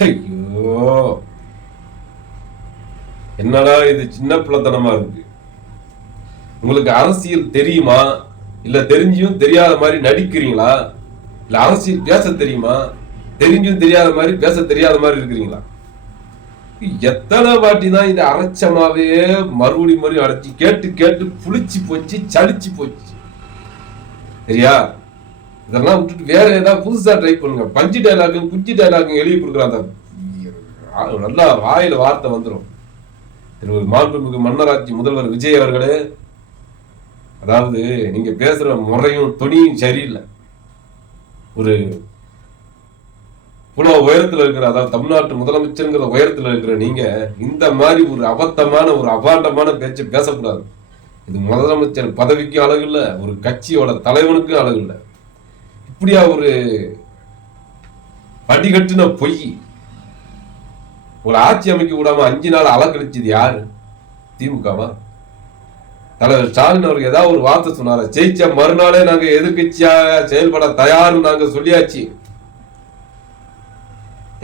ஐயோ, என்னடா இது சின்ன பிள்ளைத்தனமா இருக்கு. உங்களுக்கு அரசியல் தெரியுமா? இல்ல தெரிஞ்சும் தெரியாத மாதிரி நடிக்கிறீங்களா? இல்ல அரசியல் பேச தெரியுமா? தெரிஞ்சும் தெரியாத மாதிரி பேச தெரியாத மாதிரி இருக்கிறீங்களா? எத்தனை வாட்டி தான் இதை அரைச்சமாவே மறுபடியும் அடைச்சி கேட்டு கேட்டு புளிச்சு போச்சு, சளிச்சு போச்சு. சரியா? இதெல்லாம் விட்டுட்டு வேற ஏதாவது புதுசா ட்ரை பண்ணுங்க. பஞ்சு டைலாக்கும் குச்சி டைலாக்கும் எழுதி கொடுக்குறாங்க. நல்லா வாயில வார்த்தை வந்துடும். திரு மாண்புமிகு மன்னராட்சி முதல்வர் விஜய் அவர்களே, அதாவது நீங்க பேசுற முறையும் துணியும் சரியில்லை. ஒரு இவ்வளவு உயரத்துல இருக்கிற, அதாவது தமிழ்நாட்டு முதலமைச்சருங்கிற உயரத்துல இருக்கிற நீங்க இந்த மாதிரி ஒரு அபத்தமான ஒரு அபாண்டமான பேச்சு பேசக்கூடாது. இது முதலமைச்சர் பதவிக்கு அழகு இல்ல, ஒரு கட்சியோட தலைவனுக்கும் அழகு இல்ல. இப்படியா ஒரு படிகட்டுன பொய். ஒரு ஆட்சி அமைக்க விடாம 5 நாள் அலக்கழிச்சது யாரு? திமுகவா? தலைவர் ஸ்டாலின் அவருக்கு ஏதாவது ஒரு வார்த்தை சொன்னார? ஜெயிச்ச மறுநாளே நாங்க எதிர்கட்சியா செயல்பட தயார் நாங்க சொல்லியாச்சு.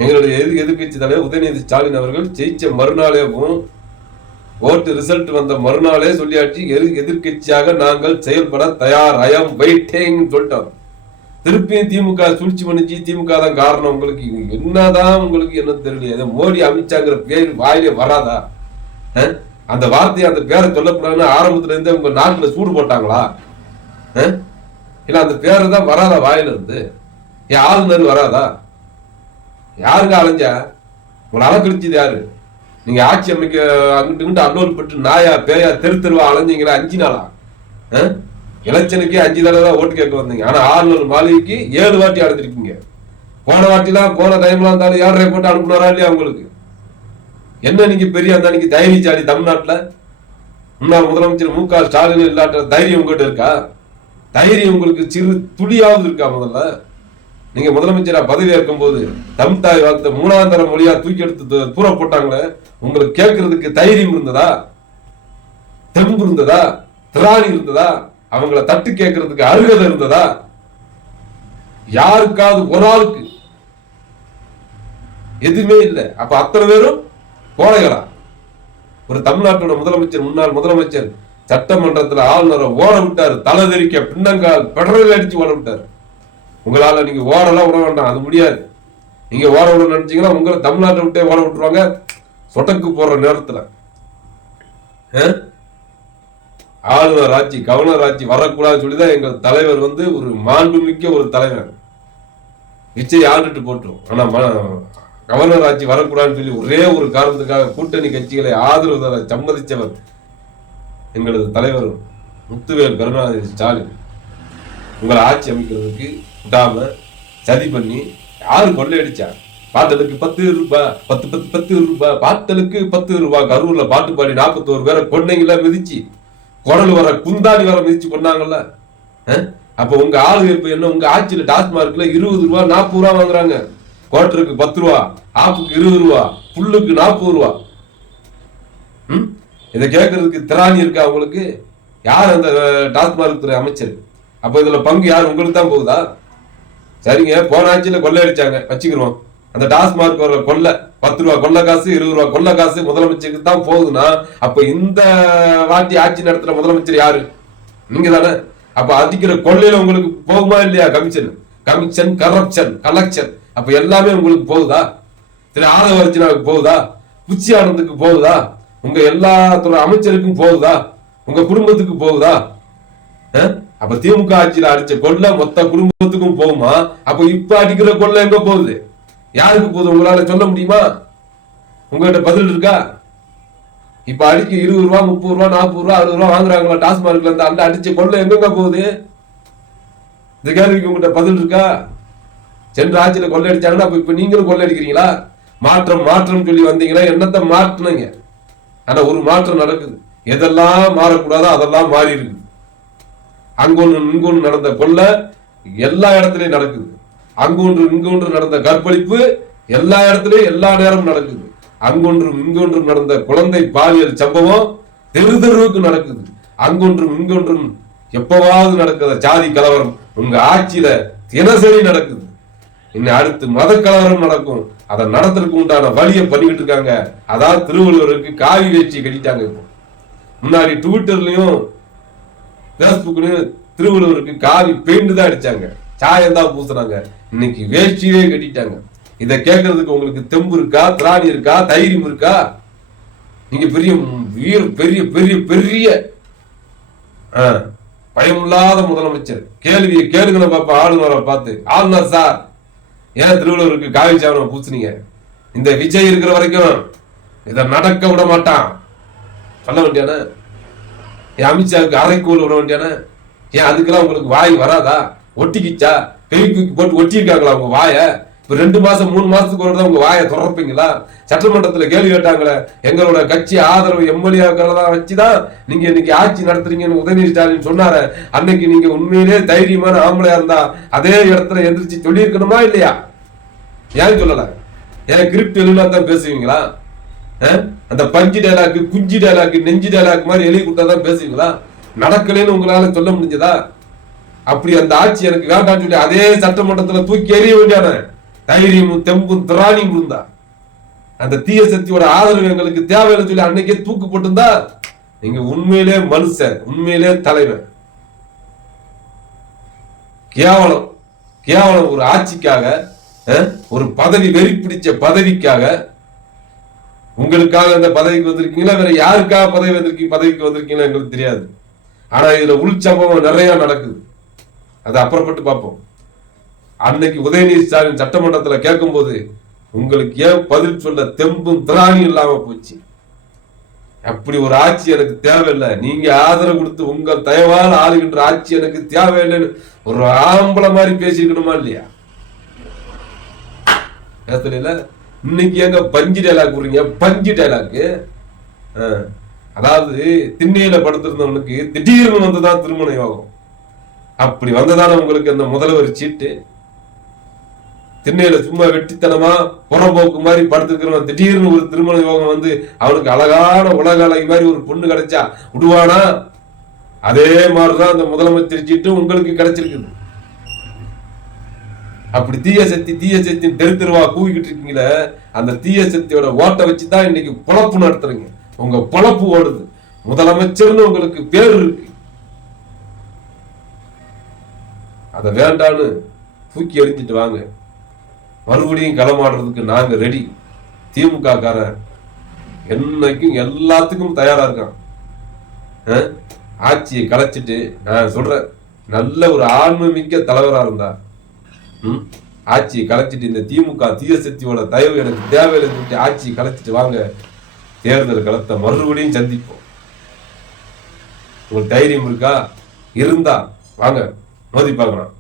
எங்களுடைய எதிர்கட்சி தலைவர் உதயநிதி ஸ்டாலின் அவர்கள் ஜெயிச்ச மறுநாளேவும் ஓட்டு ரிசல்ட் வந்த மறுநாளே சொல்லியாச்சு, எதிர்கட்சியாக நாங்கள் செயல்பட தயார், ஐ ஆம் வெயிட்டிங் சொல்லிட்டோம். திருப்பியும் திமுக சூழ்ச்சி பண்ணிச்சு. திமுக தான் காரணம். உங்களுக்கு என்னதான் உங்களுக்கு என்ன தெரியல. மோடி அமித்ஷாங்கிற பேர் வாயிலே வராதா? அந்த வார்த்தையை அந்த பேரை சொல்லக்கூடாதுன்னு ஆரம்பத்துல இருந்தே உங்க நாட்டுல சூடு போட்டாங்களா? இல்ல அந்த பேரை தான் வராதா வாயில இருந்து? என் ஆளுநர் வராதா? யாருங்க அலைஞ்சா? உங்களை அலக்கழிச்சது யாரு? நீங்க ஆட்சி அமைக்க அங்கிட்டு அன்னோல் பட்டு நாயா பேயா தெருவா அலைஞ்சிங்களா? 5 நாளா? எலெக்ஷனுக்கே 5 தடவை தான் ஓட்டு கேட்க வந்தீங்க. ஆனா ஆளுநர் மாளிகைக்கு 7 வாட்டி அடைஞ்சிருக்கீங்க. போன வாட்டிலாம் போன டைம்லாம் இருந்தாலும் 7.5 போட்டு அனுப்புனாரா இல்லையா? உங்களுக்கு என்ன நீங்க பெரிய அந்த அன்னைக்கு தைரியசாலி? தமிழ்நாட்டுல முன்னாள் முதலமைச்சர் மு.க. ஸ்டாலின் இல்லாட்ட தைரியம் உங்ககிட்ட இருக்கா? தைரியம் உங்களுக்கு சிறு துளியாவது இருக்கா? முதல்ல நீங்க முதலமைச்சரா பதவி ஏற்கும் போது தமிழ் தாய் வார்த்தை 3ஆம் தர மொழியா தூக்கி எடுத்து தூர போட்டாங்களே, உங்களுக்கு கேட்கறதுக்கு தைரியம் இருந்ததா? தெம்பு இருந்ததா? திராணி இருந்ததா? அவங்கள தட்டு கேட்கறதுக்கு அருகதை இருந்ததா? யாருக்காவது ஒரு ஆளுக்கு எதுவுமே இல்லை. அப்ப அத்தனை பேரும் கோழைகளா? ஒரு தமிழ்நாட்டோட முதலமைச்சர், முன்னாள் முதலமைச்சர் சட்டமன்றத்துல ஆளுநரை ஓட விட்டாரு. தலை தெரிக்க பின்னங்கால் பெடரல் அடிச்சு ஓட விட்டாரு. உங்களால நீங்க ஓடலாம் விட வேண்டாம், அது முடியாது. நீங்க ஓட விட நினைச்சீங்கன்னா உங்களை தமிழ்நாட்டை விட்டே ஓட விட்டுருவாங்க சொட்டக்கு போடுற நேரத்துல. ஆளுநர் ஆட்சி, கவர்னர் ஆட்சி வரக்கூடாதுன்னு சொல்லிதான் எங்கள் தலைவர் ஒரு மாண்புமிக்க ஒரு தலைவர். விஜய் ஆண்டுட்டு போட்டோம். ஆனா கவர்னர் ஆட்சி வரக்கூடாதுன்னு சொல்லி ஒரே ஒரு காரணத்துக்காக கூட்டணி கட்சிகளை ஆதரவு சம்மதிச்சவர் எங்களது தலைவர் முத்துவேல் கருணாநிதி ஸ்டாலின். உங்களை ஆட்சி அமைக்கிறதுக்கு விடாம சதி பண்ணி யாரு கொள்ளையடிச்சா? பாட்டலுக்கு 10 ரூபாய், 10 ரூபாய், பாட்டலுக்கு 10 ரூபாய். கரூர்ல பாட்டு பாடி 41 பேரை கொண்டைங்கள மிதிச்சு, குடல் வர குந்தாடி வர மிதிச்சு கொண்டாங்கல்ல. அப்ப உங்க ஆளு இப்ப என்ன? உங்க ஆட்சியில டாஸ்மார்க்ல 20 ரூபா 40 ரூபா வாங்குறாங்க. குவார்டருக்கு 10 ரூபா, ஆப்புக்கு 20 ரூபா, புல்லுக்கு 40 ரூபா. இதை கேட்கறதுக்கு திராணி இருக்கா உங்களுக்கு? யார் அந்த டாஸ்மார்க் துறை அமைச்சர்? அப்ப இதுல பங்கு யார்? உங்களுக்கு தான் போகுதா? சரிங்க, போன ஆட்சியில கொள்ளையடிச்சாங்க வச்சுக்கிறோம். அந்த டாஸ்மார்க் வர கொள்ளை 10 ரூபா கொள்ளை காசு, 20 ரூபா கொள்ளை காசு முதலமைச்சருக்கு தான் போகுதுன்னா, அப்ப இந்த வாட்டி ஆட்சி நடத்துற முதலமைச்சர் யாரு? நீங்க தானே. அப்ப அடிக்கிற கொள்ளையில உங்களுக்கு போகுமா இல்லையா? கமிஷன், கரப்ஷன், கலெக்ஷன், அப்ப எல்லாமே உங்களுக்கு போகுதா? திரு ஆதவர்ஜனாவுக்கு போகுதா? புச்சி ஆனந்துக்கு போகுதா? உங்க எல்லா துறை அமைச்சருக்கும் போகுதா? உங்க குடும்பத்துக்கு போகுதா? அப்ப திமுக ஆட்சியில அடிச்ச கொள்ளை மொத்த குடும்பத்துக்கும் போகுமா? அப்ப இப்ப அடிக்கிற கொள்ளை எங்க போகுது? யாருக்கு போகுது? உங்களால சொல்ல முடியுமா? உங்ககிட்ட பதில் இருக்கா? இப்ப அடிக்க 20 ரூபா, 30 ரூபா, 40 ரூபா, 60 ரூபா வாங்குறாங்களா டாஸ்மார்க்ல இருந்து? அந்த அடிச்ச கொள்ளை எங்க போகுது? இந்த கேள்விக்கு உங்ககிட்ட பதில் இருக்கா? சென்ற ஆட்சியில கொள்ளை அடிச்சாங்கன்னா அப்ப இப்ப நீங்களும் கொள்ளை அடிக்கிறீங்களா? மாற்றம் சொல்லி வந்தீங்கன்னா என்னத்தை மாற்றினீங்க? ஆனா ஒரு மாற்றம் நடக்குது. எதெல்லாம் மாறக்கூடாதோ அதெல்லாம் மாறி இருக்கு. அங்கொன்று இங்கொன்று நடந்த கொள்ளை எல்லா இடத்துலயும் நடக்குது. அங்கொன்று இங்கொன்று நடந்த கற்பழிப்பு எல்லா இடத்துலயும் எல்லா நேரமும் நடக்குது. அங்கொன்றும் இங்கொன்றும் நடந்த குழந்தை பாலியல் சம்பவம் தெருவுக்கு நடக்குது. அங்கொன்றும் இங்கொன்றும் எப்பவாவது நடக்கிற சாதி கலவரம் உங்க ஆட்சியில தினசரி நடக்குது. இன்னும் அடுத்து மத கலவரம் நடக்கும். அதை நடத்துறதுக்கு உண்டான வழியை பண்ணிக்கிட்டு இருக்காங்க. அதான் திருவள்ளுவருக்கு காவி வேஷ்டி கட்டிட்டாங்க. இப்போ முன்னாடி ட்விட்டர்லயும் பேஸ்புக்லயும் திருவள்ளுவருக்கு காவி பெயிண்ட் தான் அடிச்சாங்க, சாயம் தான் பூசுறாங்க. இன்னைக்கு வேஷ்டியே கட்டிட்டாங்க. இதை கேட்கறதுக்கு உங்களுக்கு தெம்பு இருக்கா, திராணி இருக்கா, தைரியம் இருக்கா? நீங்க பெரிய பெரிய பெரிய பெரிய பயமில்லாத முதலமைச்சர். கேள்வியை கேளுங்க பாப்பா ஆளுநரை பார்த்து. ஆளுநர் சார், ஏன் திருவள்ளுவருக்கு காவி சாவரம் பூசுனீங்க? இந்த விஜய் இருக்கிற வரைக்கும் இதை நடக்க விட மாட்டான் சொல்ல வேண்டியான? என் அமித்ஷாவுக்கு அரைக்கூல் விட வேண்டியான? ஏன் அதுக்கெல்லாம் உங்களுக்கு வாய் வராதா? ஒட்டிக்கிச்சா? பெருக்கி போட்டு ஒட்டியிருக்காங்களா உங்க வாய? இப்ப 2 மாசம் 3 மாசத்துக்கு ஒரு தான் உங்க வாயை திறப்பீங்களா? சட்டமன்றத்துல கேள்வி கேட்டாங்களே, எங்களோட கட்சி ஆதரவு எம்எல்ஏக்கெல்லாம் வச்சுதான் நீங்க இன்னைக்கு ஆட்சி நடத்துறீங்கன்னு உதயநிதி ஸ்டாலின் சொன்னாரு. அன்னைக்கு நீங்க உண்மையிலே தைரியமான ஆம்பளையா இருந்தா அதே இடத்துல எந்திரிச்சு சொல்லியிருக்கணுமா இல்லையா? ஏன் சொல்லல? ஏன் கிரிப்ட் எழுதான் பேசுவீங்களா? அந்த பஞ்சு டைலாக்கு, குஞ்சு டைலாக்கு, நெஞ்சு டைலாக் மாதிரி எழுதி கொடுத்தாதான் பேசுவீங்களா? நடக்கலன்னு உங்களால சொல்ல முடிஞ்சதா? அப்படி அந்த ஆட்சி எனக்கு வேண்டாம்னு சொல்லி அதே சட்டமன்றத்துல தூக்கி எறிய வேண்டியான தைரியமும் தெம்பும் திராணியும் இருந்தா, அந்த தீய சக்தியோட ஆதரவு எங்களுக்கு தேவையில்லை சொல்லி அன்னைக்கே தூக்கு போட்டிருந்தா நீங்க உண்மையிலே மனுஷன், உண்மையிலே தலைவன். கேவலம் கேவலம். ஒரு ஆட்சிக்காக, ஒரு பதவி, வெறி பிடிச்ச பதவிக்காக, உங்களுக்காக அந்த பதவிக்கு வந்திருக்கீங்களா, வேற யாருக்காக பதவிக்கு வந்திருக்கீங்களா எங்களுக்கு தெரியாது. ஆனா இதுல உள்சம்பவம் நிறைய நடக்குது. அதை அப்புறப்பட்டு பார்ப்போம். அன்னைக்கு உதயநிதி ஸ்டாலின் சட்டமன்றத்துல கேட்கும் போது உங்களுக்கு ஏன் பதில் சொல்ல தெம்பும் திராணியும் இல்லாம போச்சு? அப்படி ஒரு ஆட்சி எனக்கு தேவையில்லை, நீங்க ஆதரவு கொடுத்து உங்கள் தயவால் ஆளுகின்ற ஆட்சி எனக்கு தேவையில்லைன்னு ஒரு ஆம்பளை மாதிரி பேசிக்கணுமா இல்லையா? பேசல. இன்னைக்கு எங்க பஞ்சு டைலாக் கூறீங்க? பஞ்சு டைலாக்கு. அதாவது திண்ணையில படுத்திருந்தவனுக்கு திடீர்னு வந்துதான் திருமண யோகம். அப்படி வந்ததான உங்களுக்கு அந்த முதல்வர் சீட்டு. திண்ணையில சும்மா வெட்டித்தனமா புறம்போக்கு மாதிரி படுத்துக்கிறவன் திடீர்னு ஒரு திருமண யோகம் வந்து அவனுக்கு அழகான உலக அழகி மாதிரி ஒரு பொண்ணு கிடைச்சா விடுவானா? அதே மாதிரிதான் அந்த முதலமைச்சர் சீட்டு உங்களுக்கு கிடைச்சிருக்குது. அப்படி தீய சக்தி தெருவா கூவிக்கிட்டு இருக்கீங்களே, அந்த தீய சக்தியோட ஓட்ட வச்சுதான் இன்னைக்கு பொழப்பு நடத்துறீங்க. உங்க பொழப்பு ஓடுது. முதலமைச்சர்னு உங்களுக்கு பேர் இருக்கு. அதை வேண்டான்னு தூக்கி எறிஞ்சிட்டு வாங்க. மறுபடியும் களமாடுறதுக்கு நாங்க ரெடி. திமுக காரன் என்னைக்கும் எல்லாத்துக்கும் தயாரா இருக்கான். ஆட்சியை கலைச்சிட்டு நான் சொல்றேன், நல்ல ஒரு ஆன்மீக தலைவரா இருந்தா ஆட்சியை கலைச்சிட்டு இந்த திமுக தீய சக்தியோட தயவு எனக்கு தேவையில்லை சொல்லிட்டு ஆட்சியை கலைச்சிட்டு வாங்க. தேர்தல் களத்தை மறுபடியும் சந்திப்போம். உங்களுக்கு தைரியம் இருக்கா? இருந்தா வாங்க, மோதி பார்க்கலாம்.